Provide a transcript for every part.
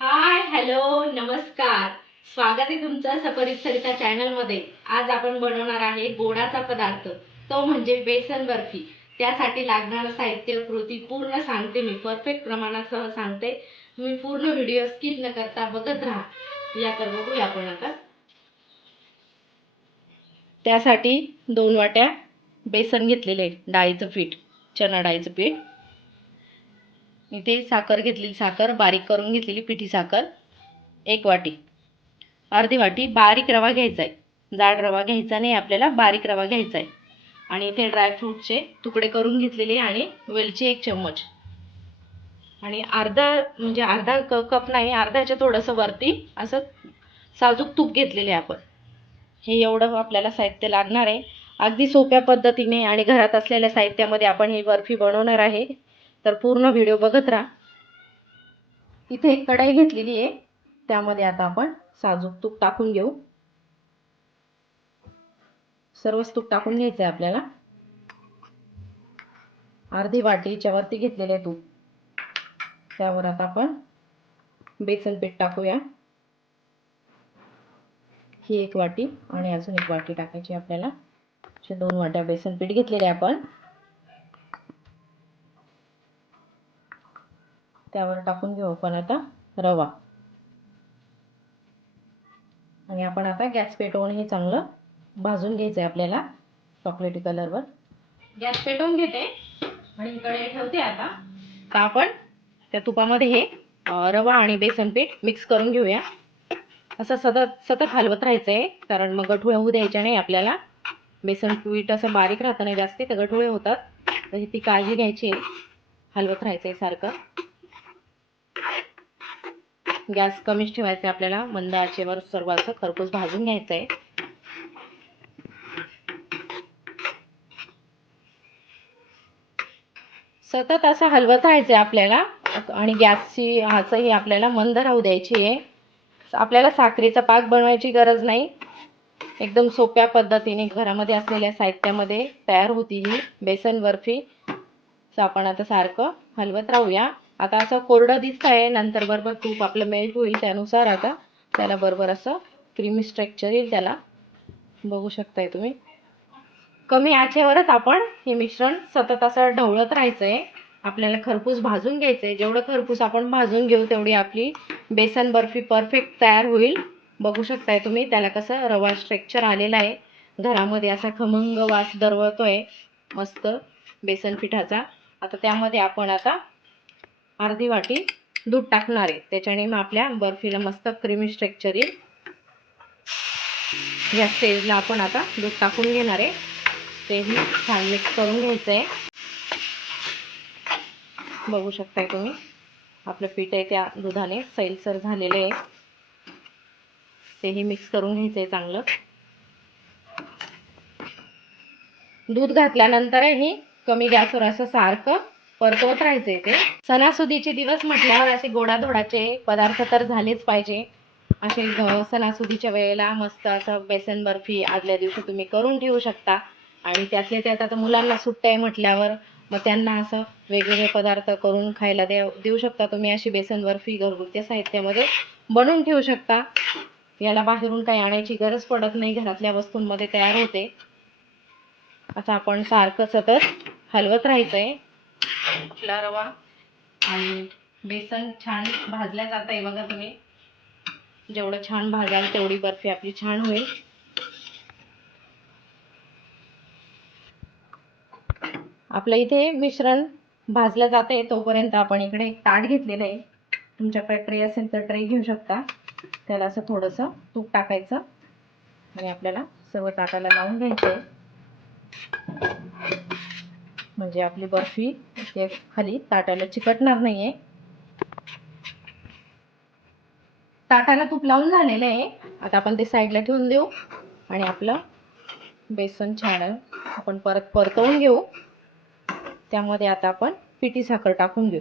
Hi hello नमस्कार. स्वागत आहे तुमचं सपरित सरिता चॅनलमध्ये. आज आपण बनवणार आहे गोडाचा पदार्थ. तो म्हणजे बेसन बर्फी. त्यासाठी लागणारं साहित्य कृती पूर्ण सांगते मी. परफेक्ट प्रमाणासह सांगते. तुम्ही पूर्ण व्हिडिओ स्किप न करता बघत राहा. या तर बघूया आपण आता. त्यासाठी दोन वाट्या बेसन घेतलेले डाळीचं पीठ चणा डाळीचं पीठ. इथे साखर घेतलेली साखर बारीक करून घेतलेली पिठी साखर एक वाटी. अर्धी वाटी बारीक रवा घ्यायचा आहे जाड रवा घ्यायचा नाही आपल्याला बारीक रवा घ्यायचा आहे आणि इथे ड्रायफ्रूटचे तुकडे करून घेतलेले आणि वेलची एक चम्मच. आणि अर्धा म्हणजे अर्धा क कप नाही अर्ध्याच्या थोडंसं वरती असं साजूक तूप घेतलेले आपण. हे एवढं आपल्याला साहित्य लागणार आहे. अगदी सोप्या पद्धतीने आणि घरात असलेल्या साहित्यामध्ये आपण ही बर्फी बनवणार आहे. तर पूर्ण व्हिडिओ बघत राहा. इथे एक कढाई घेतलेली आहे. त्यामध्ये आता आपण साजूक तूप टाकून घेऊ. सर्वच तूप टाकून घ्यायचं आहे आपल्याला. अर्धी वाटीच्या वरती घेतलेले आहे तूप. त्यावर आता आपण बेसन पीठ टाकूया. ही एक वाटी आणि अजून एक वाटी टाकायची आपल्याला. अशा दोन वाट्या बेसन पीठ घेतलेले आपण. त्यावर टाकून घेऊ आपण आता रवा. आणि आपण आता गॅस पेटवून हे चांगलं भाजून घ्यायचं आहे आपल्याला चॉकलेटी कलरवर गॅस पेटवून घेते आणि इकडे ठेवते आता. तर आपण त्या तुपामध्ये हे रवा आणि बेसन पीठ मिक्स करून घेऊया. असं सतत सतत हलवत राहायचं आहे कारण मग गठुळे होऊ द्यायच्या नाही आपल्याला. बेसन पीठ असं बारीक राहतं नाही जास्ती तर गठुळे होतात. तर ती काळजी घ्यायची आहे. हलवत राहायचं आहे सारखं. गॅस कमीच ठेवायचा आहे आपल्याला. मंद आचेवर सर्व असं खरपूस भाजून घ्यायचं आहे सतत असं हलवत राहायचं आहे आपल्याला आणि गॅसची आचही आपल्याला मंद राहू द्यायची आहे आपल्याला साखरेचा पाक बनवायची गरज नाही. एकदम सोप्या पद्धतीने घरामध्ये असलेल्या साहित्यामध्ये तयार होती ही बेसन बर्फी. आपण आता सारखं हलवत राहूया. आता असं कोरडं दिसत आहे नंतर बरोबर तूप आपलं मेल्ट होईल त्यानुसार आता त्याला बरोबर असं क्रीमी स्ट्रक्चर येईल त्याला. बघू शकताय तुम्ही. कमी आचेवरच आपण हे मिश्रण सतत असं ढवळत राहायचं आहे आपल्याला खरपूस भाजून घ्यायचं आहे जेवढं खरपूस आपण भाजून घेऊ तेवढी आपली बेसन बर्फी परफेक्ट तयार होईल. बघू शकताय तुम्ही त्याला कसं रवा स्ट्रेक्चर आलेला आहे. घरामध्ये असा खमंग वास दरवळतोय. मस्त बेसन पिठाचा. आता त्यामध्ये आपण आता अर्धी वाटी दूध टाकणार आहे. त्याच्याने मग आपल्या बर्फीला मस्त क्रीमी स्ट्रेक्चर येईल. या स्टेजला आपण आता दूध टाकून घेणार आहे. तेही छान मिक्स करून घ्यायचं आहे. बघू शकताय तुम्ही. आपलं पीठ आहे त्या दुधाने सैलसर झालेलं आहे. तेही मिक्स करून घ्यायचं आहे चांगलं. दूध घातल्यानंतरही कमी गॅसवर असं सारखं परतवत राहायचे ते. सणासुदीचे दिवस म्हटल्यावर असे गोडाधोडाचे पदार्थ तर झालेच पाहिजे. असे सणासुदीच्या वेळेला मस्त असं बेसन बर्फी आदल्या दिवशी तुम्ही करून ठेवू शकता. आणि त्यातल्या त्यात आता मुलांना सुट्ट्या आहे म्हटल्यावर मग त्यांना असं वेगवेगळे पदार्थ करून खायला दे देऊ शकता तुम्ही. अशी बेसन बर्फी घरगुती साहित्यामध्ये बनवून ठेवू शकता. याला बाहेरून काही आणायची गरज पडत नाही. घरातल्या वस्तूंमध्ये तयार होते. आता आपण सारखं सतत हलवत राहायचंय. कुठला रवा. आणि बेसन छान भाजल्या जात आहे बघा तुम्ही. जेवढं छान भाजाल तेवढी बर्फी आपली छान होईल. आपलं इथे मिश्रण भाजलं जाते तोपर्यंत आपण इकडे ताट घेतलेलं आहे. तुमच्याकडे ट्रे असेल तर ट्रे घेऊ शकता. त्याला असं थोडंसं तूप टाकायचं. आणि आपल्याला सर्व ताटाला लावून घ्यायचं आहे म्हणजे आपली बर्फी ते खाली ताटाला चिकटणार नाहीये. ताटाला तूप लावून झालेलं आहे. आता आपण ते साईडला ठेवून देऊ आणि आपलं बेसन छान आपण परत परतवून घेऊ. त्यामध्ये आता आपण पिठी साखर टाकून घेऊ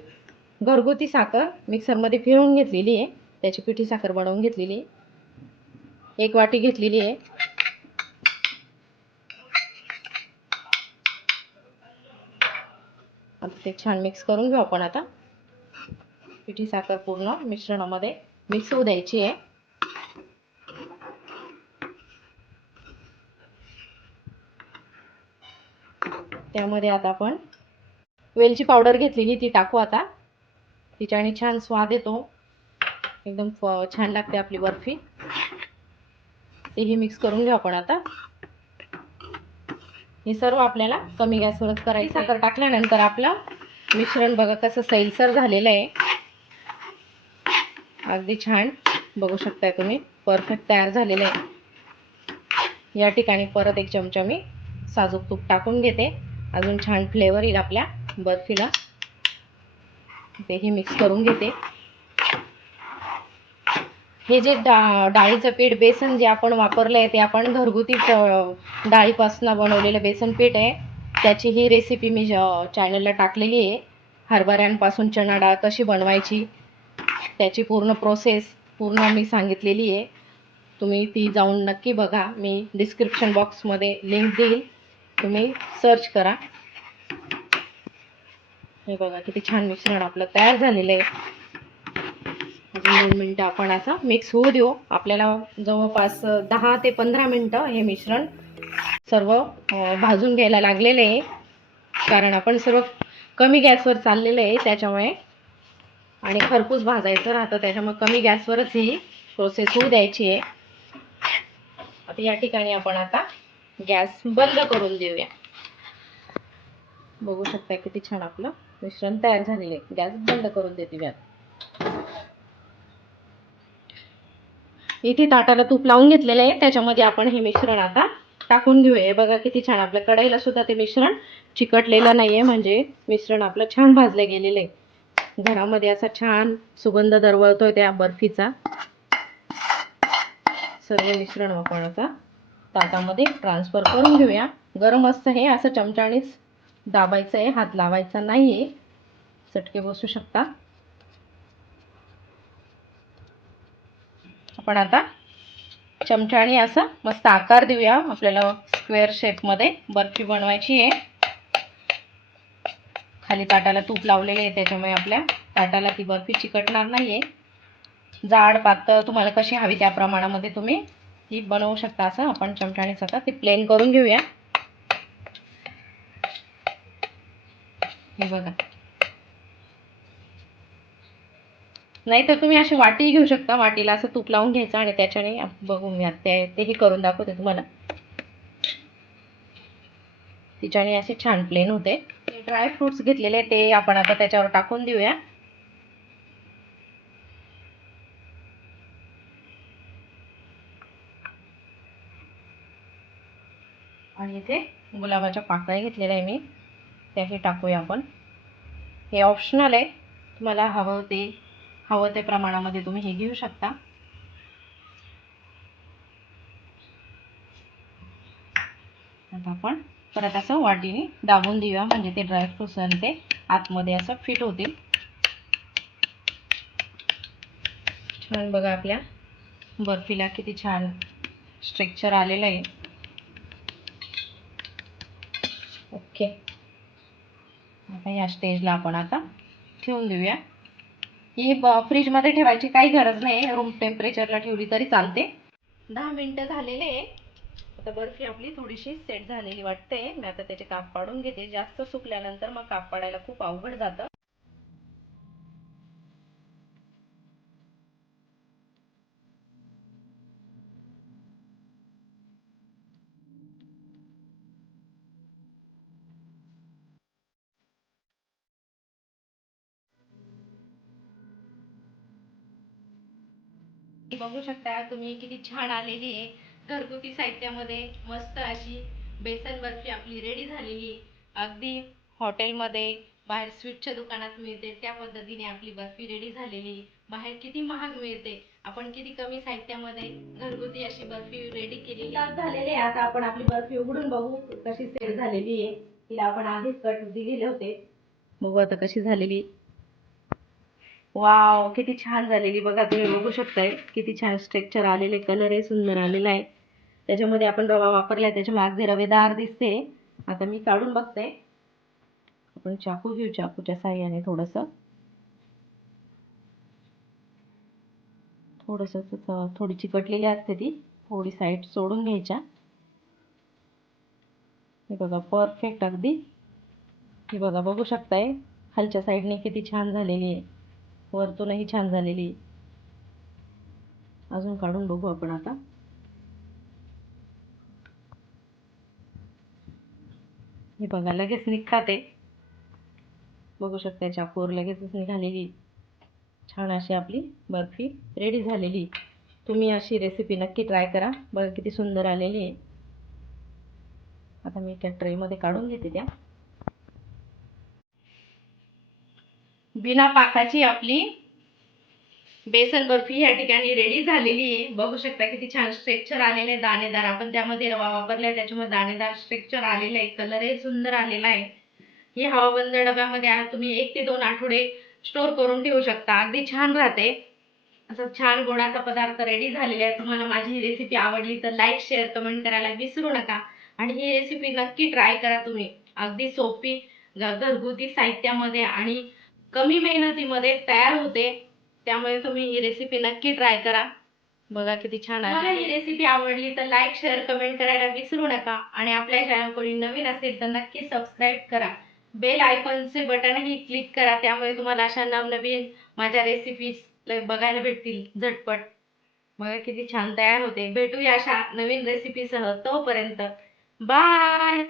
घरगुती साखर मिक्सरमध्ये फिरवून घेतलेली आहे. त्याची पिठी साखर बनवून घेतलेली आहे. एक वाटी घेतलेली आहे. आता ते छान मिक्स करून घेऊ आपण आता. पिठी साखर पूर्ण मिश्रणामध्ये मिक्स होऊ द्यायची आहे. त्यामध्ये आता आपण वेलची पावडर घेतलेली ती टाकू आता. तिच्याने छान स्वाद येतो. एकदम छान लागते आपली बर्फी. तेही मिक्स करून घेऊ आपण आता. हे सर्व आपल्याला कमी गॅसवरच करायचं साखर टाकल्यानंतर आपलं मिश्रण बघा कसं सैलसर झालेलं आहे. अगदी छान. बघू शकताय तुम्ही परफेक्ट तयार झालेलं आहे. या ठिकाणी परत एक चमचा मी साजूक तूप टाकून घेते. अजून छान फ्लेवर येईल आपल्या बर्फीला. तेही मिक्स करून घेते. हे जे डा डाळीचं पीठ बेसन जे आपण वापरलं आहे ते आपण घरगुतीच डाळीपासून बनवलेलं बेसन पीठ आहे. त्याची ही रेसिपी मी चॅनलला टाकलेली आहे. हरभऱ्यांपासून चणा डाळ कशी बनवायची त्याची पूर्ण प्रोसेस पूर्ण मी सांगितलेली आहे. तुम्ही ती जाऊन नक्की बघा. मी डिस्क्रिप्शन बॉक्समध्ये लिंक देईल. तुम्ही सर्च करा. हे बघा किती छान मिश्रण आपलं तयार झालेलं आहे. दोन मिनटं आपण असं मिक्स होऊ देऊ. आपल्याला जवळपास दहा ते पंधरा मिनटं हे मिश्रण सर्व भाजून घ्यायला लागलेले आहे. कारण आपण सर्व कमी गॅसवर चाललेलं आहे त्याच्यामुळे. आणि खरपूस भाजायचं राहतं त्याच्यामुळे कमी गॅसवरच ही प्रोसेस होऊ द्यायची आहे. आता या ठिकाणी आपण आता गॅस बंद करून देऊया. बघू शकता किती छान आपलं मिश्रण तयार झालेलं आहे. गॅस बंद करून देते मी आता इथे ताटाला तूप लावून घेतलेलं आहे. त्याच्यामध्ये आपण हे मिश्रण आता टाकून घेऊया. हे बघा किती छान. आपल्या कढईला सुद्धा ते मिश्रण चिकटलेलं नाहीये. म्हणजे मिश्रण आपलं छान भाजलं गेलेलं आहे. घरामध्ये असा छान सुगंध दरवळतोय त्या बर्फीचा. सर्व मिश्रण आपण आता ताटामध्ये ट्रान्सफर करून घेऊया. गरम असतं हे असं चमचाणीच दाबायचं आहे. हात लावायचा नाही आहे चटके बसू शकता आपण आता चमच्याने असा मस्त आकार देऊया. आपल्याला स्क्वेअर शेपमध्ये बर्फी बनवायची आहे. खाली ताटाला तूप लावलेले आहे त्याच्यामुळे आपल्या ताटाला ती बर्फी चिकटणार नाही आहे जाड पातळ तुम्हाला कशी हवी त्या प्रमाणामध्ये तुम्ही ती बनवू शकता असं आपण चमच्यानेच आता ती प्लेन करून घेऊया. हे बघा. नाही तर तुम्ही अशी वाटीही घेऊ शकता. वाटीला असं तूप लावून घ्यायचं आणि त्याच्याने बघू मी ते तेही करून दाखवते तुम्हाला. तिच्याने असे छान प्लेन होते. ड्राय फ्रुट्स घेतलेले ते आपण आता त्याच्यावर टाकून देऊया. आणि इथे गुलाबाच्या पाकळ्या घेतलेल्या आहे मी. त्याही टाकूया आपण. हे ऑप्शनल आहे. तुम्हाला हवं ते हवं ते प्रमाणामध्ये तुम्ही हे घेऊ शकता. आता आपण परत असं वाटीने दाबून देऊया म्हणजे ते ड्रायफ्रुट्स आणि ते आतमध्ये असं फिट होतील. छान बघा आपल्या बर्फीला किती छान स्ट्रक्चर आलेलं आहे. ओके आता या स्टेजला आपण आता ठेवून देऊया. ही ब फ्रीजमध्ये ठेवायची काही गरज नाही. रूम टेम्परेचरला ठेवली तरी चालते. दहा मिनटं झालेले आहे आता बर्फी आपली थोडीशी सेट झालेली वाटते. मी आता त्याचे काप पाडून घेते. जास्त सुकल्यानंतर मग काप पाडायला खूप अवघड जातं. बघू शकता तुम्ही किती छान आलेली आहे. घरगुती साहित्यामध्ये मस्त अशी बेसन बर्फी आपली रेडी झालेली. अगदी हॉटेलमध्ये बाहेर स्वीटच्या दुकानात मिळते त्या पद्धतीने आपली बर्फी रेडी झालेली. बाहेर किती महाग मिळते. आपण किती कमी साहित्यामध्ये घरगुती अशी बर्फी रेडी केलेली. झालेली आहे. आता आपण आपली बर्फी उघडून बघू कशी सेट झालेली आहे. तिला आपण आधीच कट दिलेले होते. बघू आता कशी झालेली. वाव किती छान झालेली बघा तुम्ही बघू शकताय. किती छान स्ट्रक्चर आलेले कलर आहे सुंदर आलेला आहे. त्याच्यामध्ये आपण रवा वापरलाय त्याच्यामुळे मागचे रवेदार दिसते. आता मी काढून बघते. आपण चाकू घेऊ चाकूच्या साह्याने थोडंसं. थोडंसं थोडी चिकटलेली असते ती. थोडी साईड सोडून घ्यायच्या. हे बघा परफेक्ट अगदी. हे बघा बघू शकताय. खालच्या साईडने किती छान झालेली आहे. वरतूनही छान झालेली. अजून काढून बघू आपण आता. हे बघा लगेच निघतात बघू शकता चाकूवर लगेचच निघालेली. छान अशी आपली बर्फी रेडी झालेली. तुम्ही अशी रेसिपी नक्की ट्राय करा. बघा किती सुंदर आलेली आहे. आता मी त्या ट्रेमध्ये काढून घेते त्या. बिना पाकाची आपली बेसन बर्फी या ठिकाणी रेडी झालेली आहे. बघू शकता किती छान स्ट्रेक्चर आलेले आहे दाणेदार. आपण त्यामध्ये रवा वापरलाय त्याच्यामुळे दाणेदार स्ट्रेक्चर आलेलं आहे. कलरही सुंदर आलेला आहे. ही हवाबंद डब्यामध्ये तुम्ही एक ते दोन आठवडे स्टोर करून ठेवू शकता. अगदी छान राहते. असं छान गोडाचा पदार्थ रेडी झालेला आहे. तुम्हाला माझी ही रेसिपी आवडली तर लाईक शेअर कमेंट करायला विसरू नका. आणि ही रेसिपी नक्की ट्राय करा तुम्ही. अगदी सोपी घरगुती साहित्यामध्ये आणि कमी मेहनतीमध्ये तयार होते त्यामुळे तुम्ही ही रेसिपी नक्की ट्राय करा. बघा किती छान आहे. मला ही रेसिपी आवडली तर लाईक शेअर कमेंट करायला विसरू नका. आणि आपल्या चॅनल कोणी नवीन असेल तर नक्की सबस्क्राईब करा. बेल आयकॉनचे बटनही क्लिक करा. त्यामुळे तुम्हाला अशा नवनवीन माझ्या रेसिपीज बघायला भेटतील झटपट. बघा किती छान तयार होते. भेटूया अशा नवीन रेसिपीसह तोपर्यंत. बाय